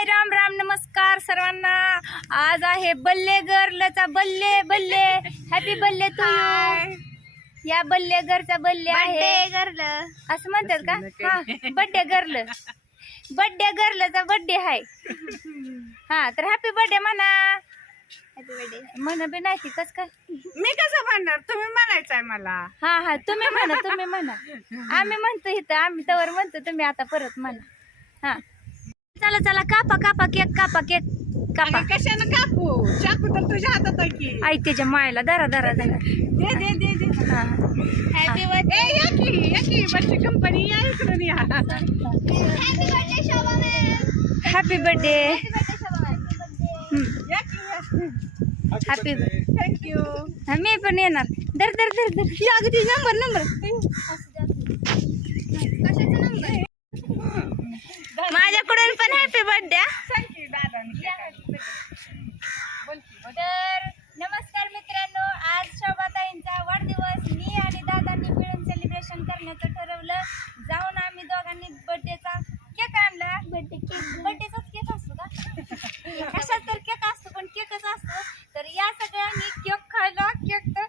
हाय राम राम नमस्कार सर्वांना. आज आहे बल्ले गर्लचा बल्ले बल्ले. हॅपी बल्ले तू या बल्ले घरचा बल्ले आहे. गर्ल असं म्हणतात का? हा बड्डे गर्ल बड्डे गर्लचा बड्डे आहे हा तर हॅपी बर्थडे म्हणा. हॅपी बर्थडे म्हणा बी नाही कस काय? मी कसं म्हणणार? तुम्ही म्हणायचं आहे मला. हा हा तुम्ही म्हणा तुम्ही म्हणा. आम्ही म्हणतो इथं आम्ही तवर म्हणतो तुम्ही आता परत म्हणा. हा. चला चला कापा कापा केक कापा केक कापा. कशानं कापू? चाकू तर तुझ्या हातात आहे की. आई त्याच्या मायला दरा दरा दरा दे दे दे दे. हा. हॅपी बर्थडे या की या की बच्ची कंपनी या इकडून या. हॅपी बर्थडे या की हॅपी थँक्यू मी पण येणार. दर दर दर दर अगदी नंबर नंबर? दादा. तर नमस्कार मित्रांनो आज शोभाताईंचा वाढदिवस. मी आणि दादांनी मिळून सेलिब्रेशन करण्याचं ठरवलं. जाऊन आम्ही दोघांनी बर्थडेचा केक आणला. बर्थडे केक बर्थडेचाच केक असतो का? कशात तर केक असतो पण केकच असतो. तर या सगळ्यांनी केक खायला केक तर.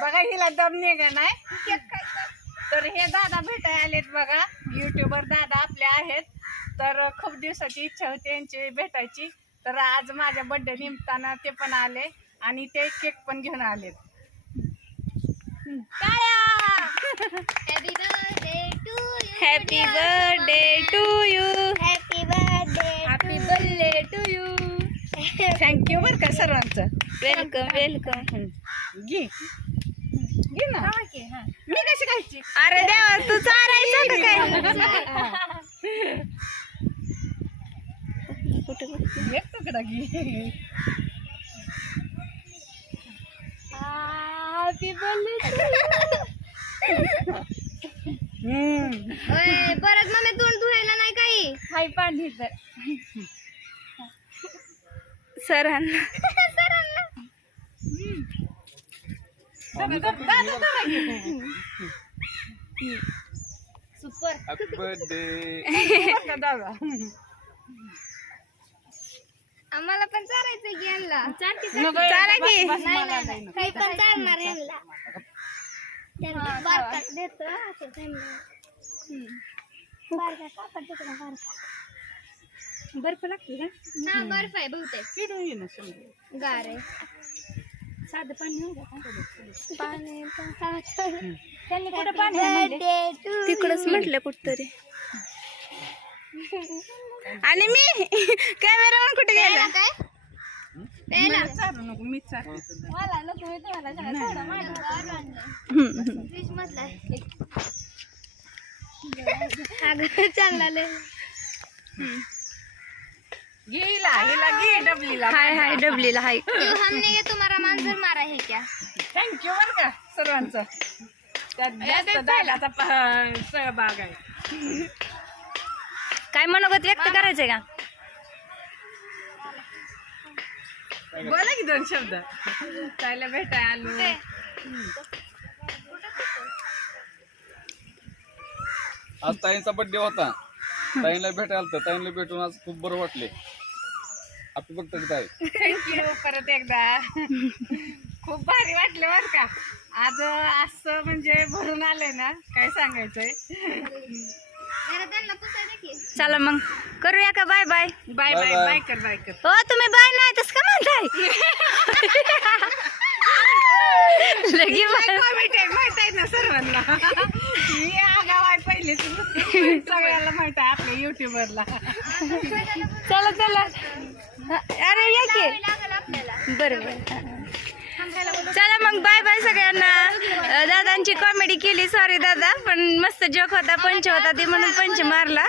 बघा हिला दम निघा नाही? केक खायचा. तर हे दादा भेटाय आलेत बघा. युट्यूबर दादा आपले आहेत. तर खूप दिवसाची इच्छा होती यांची भेटायची. तर आज माझ्या बर्थडे निमित्तानं ते पण आले आणि ते केक पण घेऊन आलेत. Happy birthday to you happy birthday happy birthday to you thank you बरं का सर्वांचं. वेलकम वेलकम घे. घे ना. मी कशी खायची? अरे देवा तू चारायचं का काय? एक तुकडा घे. परत मग मी तोंड धुवायला नाही काही? हाय पाणी तर. सरांना. सरांना. सुपर. हॅपी बर्थडे बरं का दादा. आम्हाला पण चारायचं की यांना की. काही पण चालणार यांना देतो बर्फ लागते का? हा बर्फ आहे बहुतेक. फिरून ये साधं पाणी त्यांनी कुठं पाणी म्हणले? तिकडच म्हटलं कुठतरी. आणि मी? कॅमेरामॅन कुठे गेला? काय? मला चारू नको मी चार मला नको मी तुम्हाला सगळं थोडं माझं फ्रीज मधला अगं चालला घे हिला हिला घे डबलीला. हाय हाय डबलीला हाय. हमने ये तुम्हारा मांजर मारा है क्या. थँक्यू बरं का सर्वांचं. त्यात जास्त दादाचा प- सहभाग आहे. काय मनोगत व्यक्त करायचंय का? बोला की दोन शब्द. त्याला भेटाय आलो. आज ताईंचा बर्थडे होता. ताईंना भेटायला ताईंना भेटून आज खूप बरं वाटले. हॅपी बर्थडे ताई. थँक्यू परत एकदा. खूप भारी वाटलं बरं का. आज असं म्हणजे भरून आलंय ना काय सांगायचंय. की. चला मग. करूया का? Bye bye bye bye Bye. Bye कर बाय कर. हो तुम्ही बाय नाही तस का म्हणताय? लगी बाय कॉमेंट आहे माहीत आहे ना सर्वांना. पहिले सगळ्याला माहीत आहे आपल्या युट्यूबरला चला चला. अरे या की. बरोबर चला मग बाय बाय सगळ्यांना. दादांची कॉमेडी केली. सॉरी दादा पण मस्त जोक होता पंच होता ते म्हणून पंच मारला.